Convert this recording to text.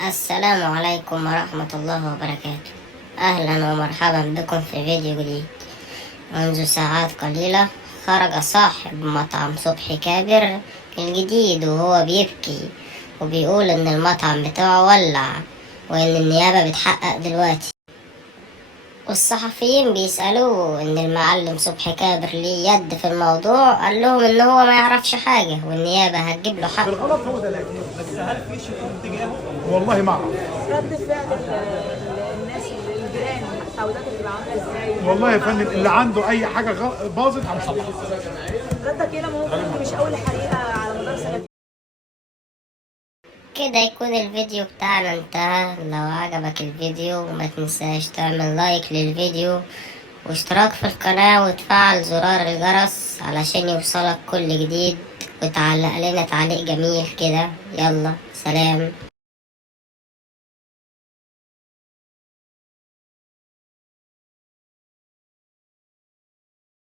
السلام عليكم ورحمة الله وبركاته. أهلا ومرحبا بكم في فيديو جديد. منذ ساعات قليلة خرج صاحب مطعم صبحي كابر الجديد وهو بيبكي وبيقول إن المطعم بتاعه ولع وإن النيابة بتحقق دلوقتي، والصحفيين بيسألوه إن المعلم صبحي كابر ليه يد في الموضوع، قال لهم إن هو ما يعرفش حاجة والنيابة هتجيب له حقه. بالغلط هو ده الاكيد، بس هل في شكوك تجاهه؟ والله ما اعرف. رد فعل الناس الجيران التعويضات بتبقى عامله ازاي؟ والله يا فندم اللي عنده اي حاجه باظت هنصلحها. ردك ايه لما ممكن مش اول حريقه على مدار سنتين؟ كده يكون الفيديو بتاعنا انتهى. لو عجبك الفيديو ما تنساش تعمل لايك للفيديو واشتراك في القناة وتفعل زرار الجرس علشان يوصلك كل جديد، وتعلق لنا تعليق جميل كده. يلا سلام.